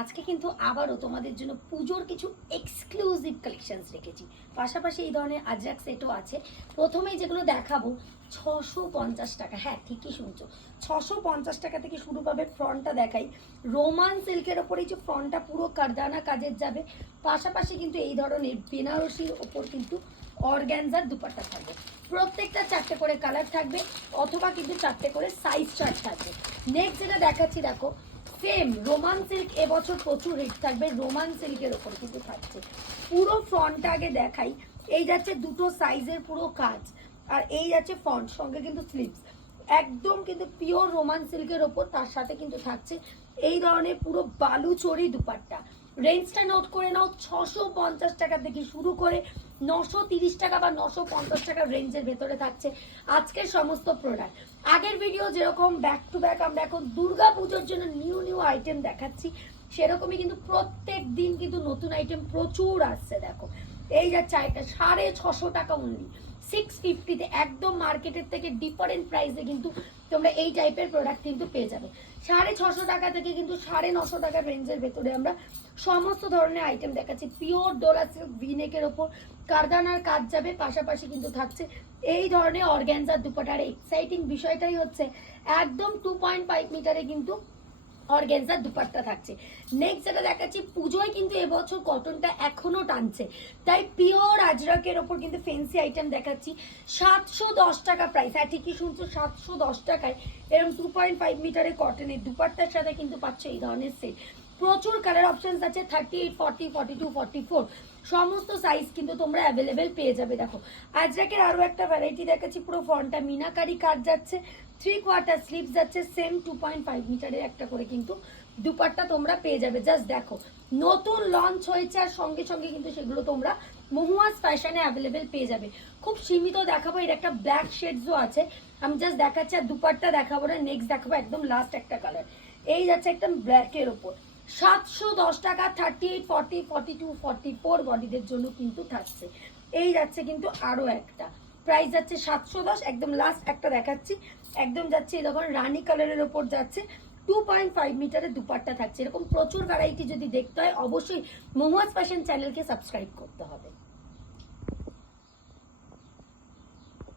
আজকে কিন্তু আবারও তোমাদের জন্য পুজোর কিছু এক্সক্লুসিভ কালেকশনস রেখেছি। পাশাপাশি এই ধরনের আজরাক সেটও আছে। প্রথমেই যেগুলো দেখাবো 650 টাকা। হ্যাঁ, ঠিকই শুনছো, 650 টাকা থেকে শুরু পাবে। ফ্রন্টটা দেখাই, রোমান সিল্কের ওপর এই যে ফ্রন্টটা পুরো কারদানা কাজের যাবে। পাশাপাশি কিন্তু এই ধরনের বেনারসির ওপর কিন্তু অর্গ্যানজার দুপাট্টা থাকবে। প্রত্যেকটা 4টে করে কালার থাকবে, অথবা কিন্তু 4টে করে সাইজ চার্ট থাকবে। নেক্সট যেটা দেখাচ্ছি দেখো, সেম রোমান সিল্ক এবছর প্রচুর হিট থাকবে। রোমান সিল্কের ওপর কিন্তু থাকছে পুরো ফ্রন্টটা আগে দেখাই। এই যাচ্ছে দুটো সাইজের পুরো কাজ, আর এই যাচ্ছে ফ্রন্ট, সঙ্গে কিন্তু স্লিভস একদম কিন্তু পিওর রোমান সিল্কের ওপর। তার সাথে কিন্তু থাকছে এই ধরনের পুরো বালুচরি দুপাট্টা। রেঞ্জটা নোট করে নাও, 650 টাকা থেকে শুরু করে 930 টাকা বা 950 টাকার রেঞ্জের ভেতরে থাকছে আজকের সমস্ত প্রোডাক্ট। আগের ভিডিও যেরকম ব্যাক টু ব্যাক আমরা এখন দুর্গা পুজোর জন্য নিউ নিউ আইটেম দেখাচ্ছি, সেরকমই কিন্তু প্রত্যেক দিন কিন্তু নতুন আইটেম প্রচুর আসছে। দেখো এই যাচ্ছে এটা 650 টাকা অনলি, 650-তে একদম মার্কেটের থেকে ডিফারেন্ট প্রাইসে কিন্তু তোমরা এই টাইপের প্রোডাক্ট কিন্তু পেয়ে যাবে। 650 টাকা থেকে কিন্তু 950 টাকার রেঞ্জের ভেতরে আমরা সমস্ত ধরনের আইটেম দেখাচ্ছি। পিওর ডোলা সিল্ক ভিনেকের ওপর কারদানার কাজ যাবে। পাশাপাশি কিন্তু থাকছে এই ধরনের অর্গ্যানজার দুপাট্টা। আর এক্সাইটিং বিষয়টাই হচ্ছে একদম 2.5 মিটারে কিন্তু অর্গ্যানজার দুপাট্টা থাকছে। নেক্সট যেটা দেখাচ্ছি, পুজোয় কিন্তু এবছর কটনটা এখনো টানছে, তাই পিওর আজরাকের ওপর কিন্তু ফেন্সি আইটেম দেখাচ্ছি। 710 টাকা প্রাইস। হ্যাঁ, ঠিকই শুনছো, 710 টাকায় এরকম 2.5 মিটারে কটনের দুপাট্টার সাথে কিন্তু পাচ্ছ এই ধরনের সেট। প্রচুর কালার অপশনস আছে, 38, 40, 42, 44 সমস্ত সাইজ কিন্তু তোমরা অ্যাভেলেবেল পেয়ে যাবে। দেখো আজরাকের আরো একটা ভ্যারাইটি দেখাচ্ছি, পুরো ফ্রন্টটা মিনাকারি কাট যাচ্ছে, 3/4 স্লিভস যাচ্ছে, সেম 2.5 মিটারের একটা করে কিন্তু দুপাট্টা তোমরা পেয়ে যাবে। জাস্ট দেখো, নতুন লঞ্চ হয়েছে, আর সঙ্গে সঙ্গে কিন্তু সেগুলো তোমরা মহুয়াজ ফ্যাশনে অ্যাভেলেবেল পেয়ে যাবে। খুব সীমিত দেখাবো, এর একটা ব্ল্যাক শেডসও আছে, আমি জাস্ট দেখাচ্ছি। আর দুপাট্টা দেখাবো না, নেক্সট দেখাবো একদম লাস্ট একটা কালার। এই যাচ্ছে একদম ব্ল্যাকের ওপর 710 টাকা, 38, 40, 42, 44 বডিদের জন্য কিন্তু থাকছে। এই যাচ্ছে কিন্তু আরো একটা প্রাইস যাচ্ছে 710। একদম লাস্ট একটা দেখাচ্ছি, একদম যাচ্ছে এরকম রানী কালারের ওপর যাচ্ছে, 2.5 মিটারের দুপাট্টা থাকছে। এরকম প্রচুর ভ্যারাইটি যদি দেখতে হয় অবশ্যই মহুয়াজ ফ্যাশন চ্যানেলকে সাবস্ক্রাইব করতে হবে।